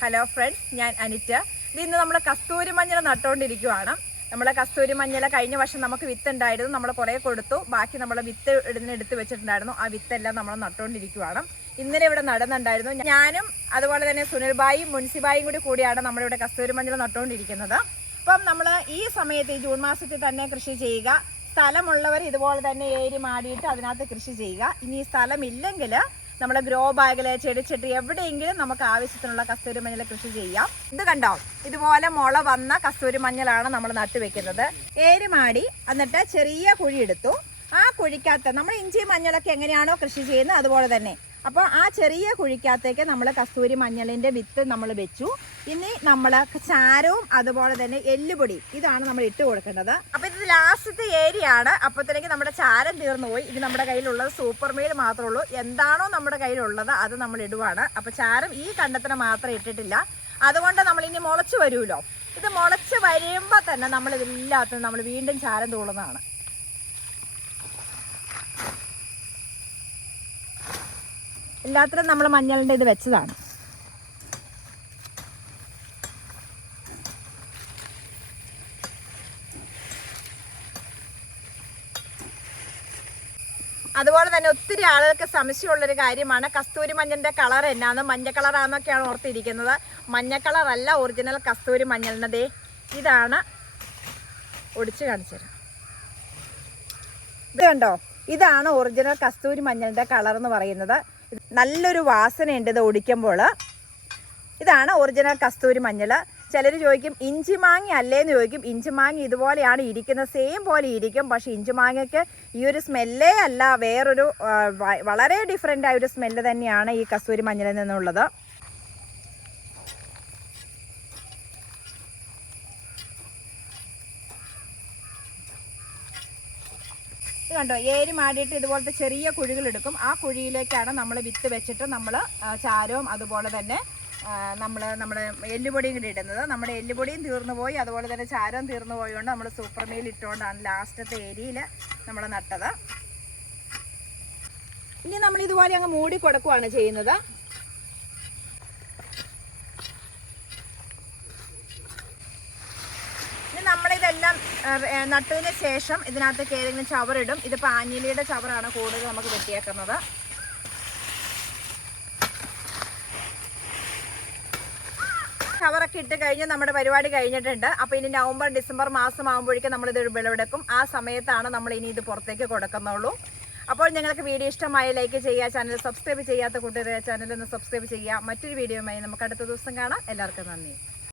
Hello friends, ഞാൻ അനിറ്റ. ഇന്ന് നമ്മൾ കസ്തൂരി മഞ്ഞൾ നട്ടുകൊണ്ടിരിക്കുകയാണ്. നമ്മളെ കസ്തൂരി മഞ്ഞൾ കഴിഞ്ഞ വർഷം നമുക്ക് വിത്ത് ഉണ്ടായിരുന്നു, നമ്മൾ കുറേ കൊടുത്തു. ബാക്കി നമ്മൾ വിത്ത് എടുത്ത് വെച്ചിട്ടുണ്ടായിരുന്നു. ആ വിത്തെല്ലാം നമ്മൾ നട്ടുകൊണ്ടിരിക്കുകയാണ്. ഇന്നലെ ഇവിടെ നടന്നുണ്ടായിരുന്നു. ഞാനും അതുപോലെ തന്നെ സുനിൽബായും മുൻസിബായും കൂടിയാണ് നമ്മളിവിടെ കസ്തൂരി മഞ്ഞൾ നട്ടുകൊണ്ടിരിക്കുന്നത്. അപ്പം നമ്മൾ ഈ സമയത്ത് ഈ ജൂൺ മാസത്തിൽ തന്നെ കൃഷി ചെയ്യുക. സ്ഥലമുള്ളവർ ഇതുപോലെ തന്നെ ഏരി മാടിയിട്ട് അതിനകത്ത് കൃഷി ചെയ്യുക. ഇനി സ്ഥലമില്ലെങ്കിൽ നമ്മുടെ ഗ്രോ ബാഗിൽ ചെടിച്ചട്ടി എവിടെയെങ്കിലും നമുക്ക് ആവശ്യത്തിനുള്ള കസ്തൂരി മഞ്ഞൾ കൃഷി ചെയ്യാം. ഇത് കണ്ടോ, ഇതുപോലെ മുള വന്ന കസ്തൂരി മഞ്ഞളാണ് നമ്മൾ നട്ടുവെക്കുന്നത്. ഏരി മാടി എന്നിട്ട് ചെറിയ കുഴി എടുത്തു. ആ കുഴിക്കകത്ത് നമ്മൾ ഇഞ്ചി മഞ്ഞളൊക്കെ എങ്ങനെയാണോ കൃഷി ചെയ്യുന്നത് അതുപോലെ തന്നെ. അപ്പോൾ ആ ചെറിയ കുഴിക്കകത്തേക്ക് നമ്മൾ കസ്തൂരി മഞ്ഞളിൻ്റെ വിത്ത് നമ്മൾ വെച്ചു. ഇനി നമ്മൾ ചാരവും അതുപോലെ തന്നെ എല്ലുപൊടി ഇതാണ് നമ്മൾ ഇട്ട് കൊടുക്കേണ്ടത്. അപ്പോൾ ഇത് ലാസ്റ്റത്തെ ഏരിയ ആണ്. അപ്പോഴത്തേക്ക് നമ്മുടെ ചാരം തീർന്നു പോയി. ഇത് നമ്മുടെ കയ്യിലുള്ളത് സൂപ്പർ മെയിൽ മാത്രമേ ഉള്ളൂ. എന്താണോ നമ്മുടെ കയ്യിലുള്ളത് അത് നമ്മൾ ഇടുവാണ്. അപ്പോൾ ചാരം ഈ കണ്ടത്തിന് മാത്രം ഇട്ടിട്ടില്ല. അതുകൊണ്ട് നമ്മൾ ഇനി മുളച്ച് വരുമല്ലോ. ഇത് മുളച്ച് വരുമ്പോൾ തന്നെ നമ്മൾ ഇതില്ലാത്ത നമ്മൾ വീണ്ടും ചാരം തൂളുന്നതാണ്. എല്ലാത്തിനും നമ്മൾ മഞ്ഞളിൻ്റെ ഇത് വെച്ചതാണ്. അതുപോലെ തന്നെ ഒത്തിരി ആളുകൾക്ക് സംശയമുള്ളൊരു കാര്യമാണ് കസ്തൂരി മഞ്ഞളിൻ്റെ കളർ എന്നാന്ന്. മഞ്ഞ കളറാണെന്നൊക്കെയാണ് ഓർത്തിരിക്കുന്നത്. മഞ്ഞ കളറല്ല ഒറിജിനൽ കസ്തൂരി മഞ്ഞളിൻ്റെ. ഇതാണ് ഒടിച്ച് കാണിച്ചത്. ഇത് കണ്ടോ, ഇതാണ് ഒറിജിനൽ കസ്തൂരി മഞ്ഞളിൻ്റെ കളർ എന്ന് പറയുന്നത്. നല്ലൊരു വാസനയുണ്ട് ഇത് ഒടിക്കുമ്പോൾ. ഇതാണ് ഒറിജിനൽ കസ്തൂരി മഞ്ഞൾ. ചിലർ ചോദിക്കും ഇഞ്ചി മാങ്ങ അല്ലേന്ന് ചോദിക്കും. ഇഞ്ചി മാങ്ങ ഇതുപോലെയാണ് ഇരിക്കുന്നത്, സെയിം പോലെ ഇരിക്കും. പക്ഷേ ഇഞ്ചി മാങ്ങയ്ക്ക് ഈ ഒരു സ്മെല്ലേ അല്ല, വേറൊരു വളരെ ഡിഫറെൻ്റ് ആയൊരു സ്മെല്ല് തന്നെയാണ് ഈ കസ്തൂരി മഞ്ഞളിൽ നിന്നുള്ളത്. ഇത് കണ്ടോ, ഏരി മാടിയിട്ട് ഇതുപോലത്തെ ചെറിയ കുഴികളെടുക്കും. ആ കുഴിയിലേക്കാണ് നമ്മൾ വിത്ത് വെച്ചിട്ട് നമ്മൾ ചാരവും അതുപോലെ തന്നെ നമ്മുടെ എല്ലുപൊടിയും കൂടി ഇടുന്നത്. നമ്മുടെ എല്ലുപൊടിയും തീർന്നു പോയി, അതുപോലെ തന്നെ ചാരവും തീർന്നു പോയതുകൊണ്ട് നമ്മൾ സൂപ്പർ മെയിൽ ഇട്ടുകൊണ്ടാണ് ലാസ്റ്റത്തെ ഏരിയയിൽ നമ്മൾ നട്ടത്. ഇനി നമ്മൾ ഇതുപോലെ അങ്ങ് മൂടി കൊടുക്കുകയാണ് ചെയ്യുന്നത്. നമ്മളിതെല്ലാം നട്ടതിന് ശേഷം ഇതിനകത്തേക്ക് ഏതെങ്കിലും ചവറിടും. ഇതിപ്പോൾ ആഞ്ഞിലിയുടെ ചവറാണ് കൂടുതൽ നമുക്ക് വെട്ടിയേക്കുന്നത്. ചവറൊക്കെ ഇട്ട് കഴിഞ്ഞ് നമ്മുടെ പരിപാടി കഴിഞ്ഞിട്ടുണ്ട്. അപ്പോൾ ഇനി നവംബർ ഡിസംബർ മാസം ആകുമ്പോഴേക്കും നമ്മളിത് വിളവെടുക്കും. ആ സമയത്താണ് നമ്മൾ ഇനി ഇത് പുറത്തേക്ക് കൊടുക്കുന്നുള്ളൂ. അപ്പോൾ നിങ്ങൾക്ക് വീഡിയോ ഇഷ്ടമായി ലൈക്ക് ചെയ്യുക. ചാനൽ സബ്സ്ക്രൈബ് ചെയ്യാത്ത കൂട്ടുകാരെ ചാനൽ ഒന്ന് സബ്സ്ക്രൈബ് ചെയ്യുക. മറ്റൊരു വീഡിയോയുമായി നമുക്ക് അടുത്ത ദിവസം കാണാം. എല്ലാവർക്കും നന്ദി.